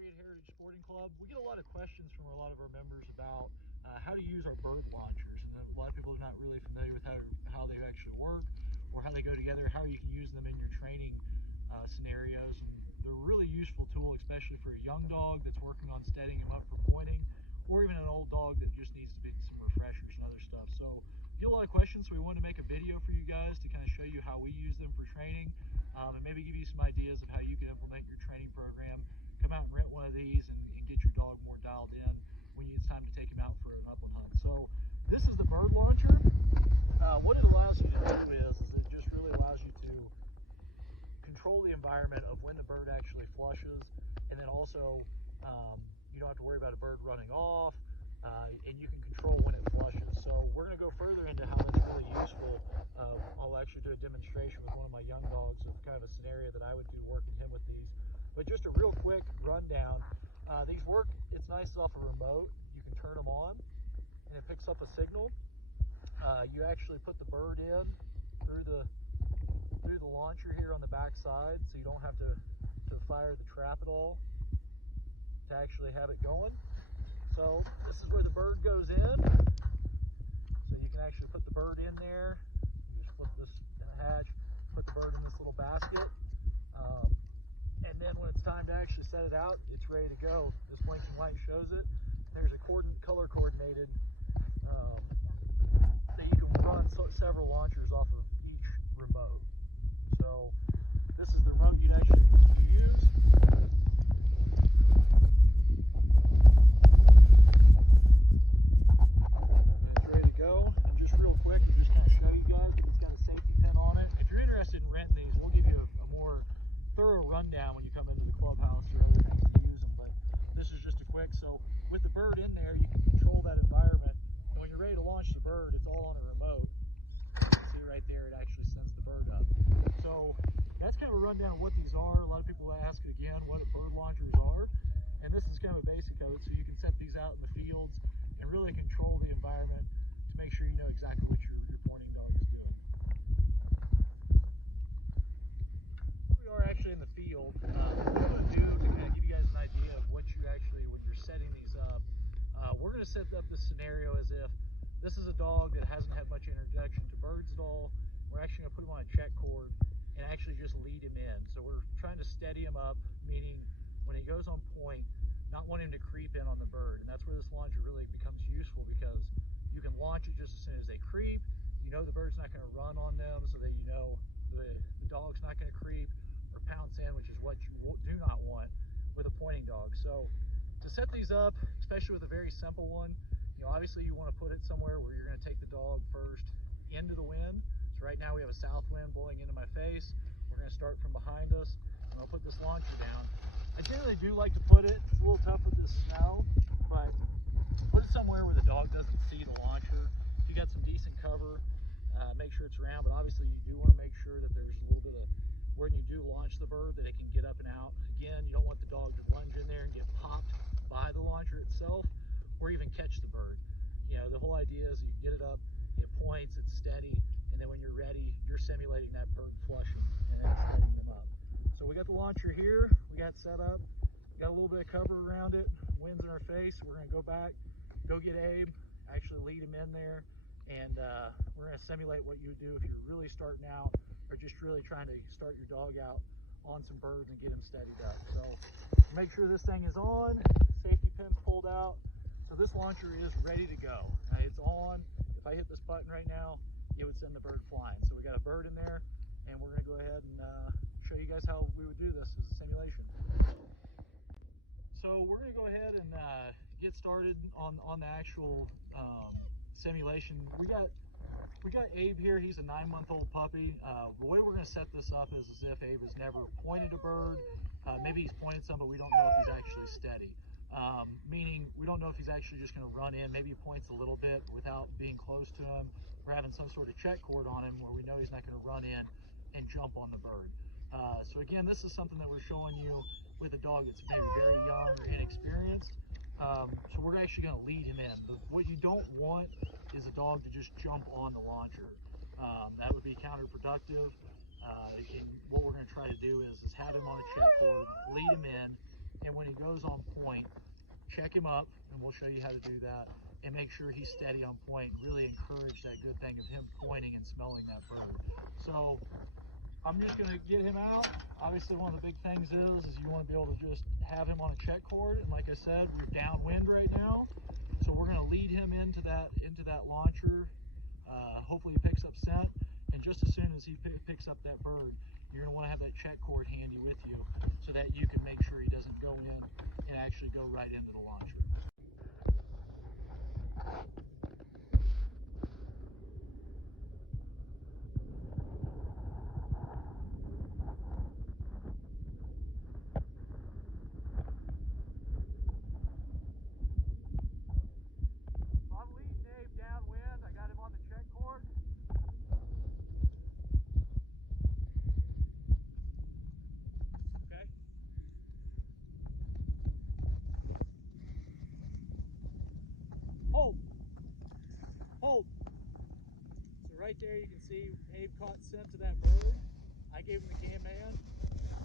Berea Heritage Sporting Club. We get a lot of questions from a lot of our members about how to use our bird launchers, and a lot of people are not really familiar with how they actually work or how they go together, how you can use them in your training scenarios. And they're a really useful tool, especially for a young dog that's working on steadying him up for pointing, or even an old dog that just needs to be some refreshers and other stuff. So we get a lot of questions, so we wanted to make a video for you guys to kind of show you how we use them for training, and maybe give you some ideas of how you can implement your training program. Come out and rent one of these and get your dog more dialed in when it's time to take him out for an upland hunt. So this is the bird launcher. What it allows you to do is it just really allows you to control the environment of when the bird actually flushes, and then also you don't have to worry about a bird running off, and you can control when it flushes. So we're going to go further into how that's really useful. I'll actually do a demonstration with one of my young dogs of kind of a scenario that I would do working him with these. But just a real quick rundown. These work, it's nice off a remote. You can turn them on and it picks up a signal. You actually put the bird in through the launcher here on the back side, so you don't have to fire the trap at all to actually have it going. So this is where the bird goes in. So you can actually put the bird in there. You just flip this hatch, put the bird in this little basket. And then when it's time to actually set it out, it's ready to go. This blinking light shows it. There's a color coordinated that you can run several launchers off of each remote. So this is the remote you'd actually use. And it's ready to go. And just real quick, just kind of show you guys, it's got a safety pin on it. If you're interested in renting these, we'll give you a more thorough rundown when you come into the clubhouse or other things to use them, but this is just a quick. So with the bird in there, you can control that environment, and when you're ready to launch the bird, it's all on a remote. You can see right there, it actually sends the bird up. So that's kind of a rundown of what these are. A lot of people ask again what bird launchers are, and this is kind of a basic of it. So you can set these out in the fields and really control the environment to make sure you know exactly what your pointing dog is doing. Are actually in the field. What we're going to do to kind of give you guys an idea of what you actually, when you're setting these up, we're going to set up this scenario as if this is a dog that hasn't had much introduction to birds at all. We're actually going to put him on a check cord and actually just lead him in. So we're trying to steady him up, meaning when he goes on point, not want him to creep in on the bird. And that's where this launcher really becomes useful, because you can launch it just as soon as they creep. You know the bird's not going to run on them, so that you know the dog's not going to creep or pounce in, which is what you do not want with a pointing dog. So to set these up, especially with a very simple one, obviously you want to put it somewhere where you're going to take the dog first into the wind. So right now we have a south wind blowing into my face. We're going to start from behind us, and I'll put this launcher down. I generally do like to put it, it's a little tough with this snow, but put it somewhere where the dog doesn't see the launcher. If you got some decent cover, make sure it's around, but obviously you do want to make sure that there's a little bit of, when you do launch the bird, that it can get up and out. Again, you don't want the dog to lunge in there and get popped by the launcher itself, or even catch the bird. The whole idea is you get it up, it points, it's steady, and then when you're ready, you're simulating that bird flushing and then setting them up. So we got the launcher here, we got it set up, we got a little bit of cover around it, wind's in our face. We're going to go back, go get Abe, actually lead him in there, and we're going to simulate what you would do if you're really starting out, or just really trying to start your dog out on some birds and get him steadied up. So make sure this thing is on, safety pins pulled out. So this launcher is ready to go. It's on. If I hit this button right now, it would send the bird flying. So we got a bird in there, and we're going to go ahead and show you guys how we would do this as a simulation. So we're going to go ahead and get started on the actual simulation. We got Abe here. He's a 9-month-old puppy. The way we're going to set this up is as if Abe has never pointed a bird. Maybe he's pointed some, but we don't know if he's actually steady. Meaning we don't know if he's actually just going to run in. Maybe he points a little bit without being close to him. We're having some sort of check cord on him where we know he's not going to run in and jump on the bird. So again, this is something that we're showing you with a dog that's maybe very young or inexperienced. So we're actually going to lead him in. But what you don't want is a dog to just jump on the launcher. That would be counterproductive. And what we're going to try to do is have him on a check cord, lead him in, and when he goes on point, check him up, and we'll show you how to do that, and make sure he's steady on point. Really encourage that good thing of him pointing and smelling that bird. So I'm just gonna get him out. Obviously, one of the big things is you want to be able to just have him on a check cord, and like I said, we're downwind right now, so we're gonna lead him into that launcher. Hopefully he picks up scent, and just as soon as he picks up that bird, you're gonna want to have that check cord handy with you so that you can make sure he doesn't go in and actually go right into the launcher. Hold. So right there you can see Abe caught scent of that bird. I gave him the command.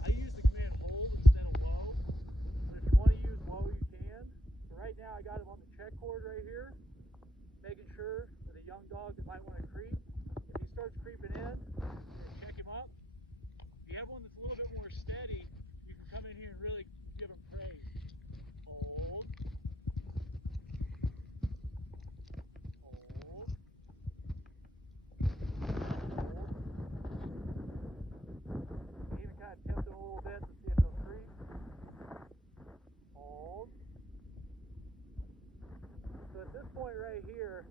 I use the command hold instead of whoa. But if you want to use whoa, you can. So right now I got him on the check cord right here, making sure that a young dog that might want to creep, if he starts creeping in, check him up. If you have one that's a little bit more steady, you can come in here and really give him praise. Hold. Tempt them a little bit to see if they'll creep. Hold. So at this point right here,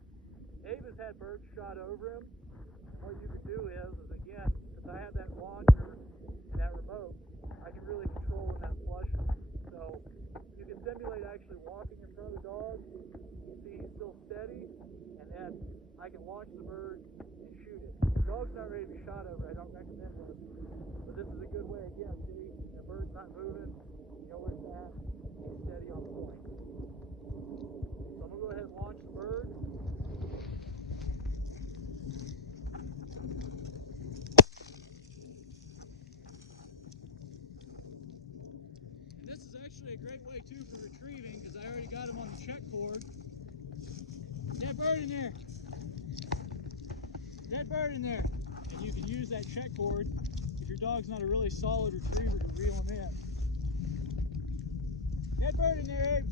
Abe has had birds shot over him. And what you can do is again, since I have that launcher and that remote, I can really control when that flushes. So you can simulate actually walking in front of the dog, see he's still steady, and then I can launch the bird and shoot it. If the dog's not ready to be shot over, I don't recommend this. But this is a good way, again, see, the bird's not moving, you know where it's at, he's steady on point. So I'm going to go ahead and launch the bird. And this is actually a great way too for retrieving, because I already got him on the check cord. Dead bird in there. Dead bird in there. And you can use that check cord if your dog's not a really solid retriever to reel him in. Dead bird in there, Abe.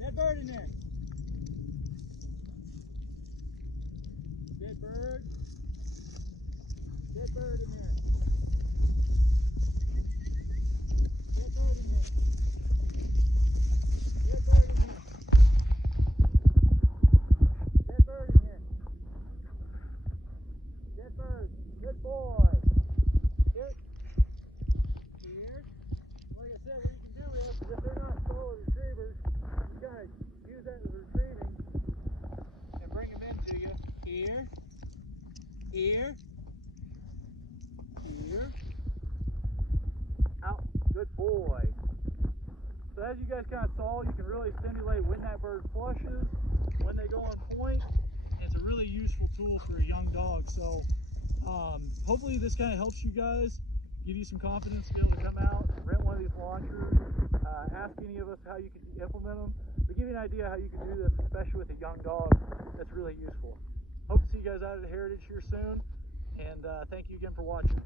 Dead bird in there. Dead bird. Dead bird in there. Dead bird in there. Dead bird in here. Dead bird in here. Dead bird. Good boy. Here. Here. Like I said, what you can do is, if they're not solid retrievers, you kind of use that as retrieving and bring them into you. Here. Here. Here. Out. Good boy. So as you guys kind of saw, you can really simulate when that bird flushes, when they go on point. And it's a really useful tool for a young dog. So hopefully this kind of helps you guys, give you some confidence to be able to come out, rent one of these launchers, ask any of us how you can implement them, but give you an idea how you can do this, especially with a young dog. That's really useful. Hope to see you guys out at Heritage here soon, and thank you again for watching.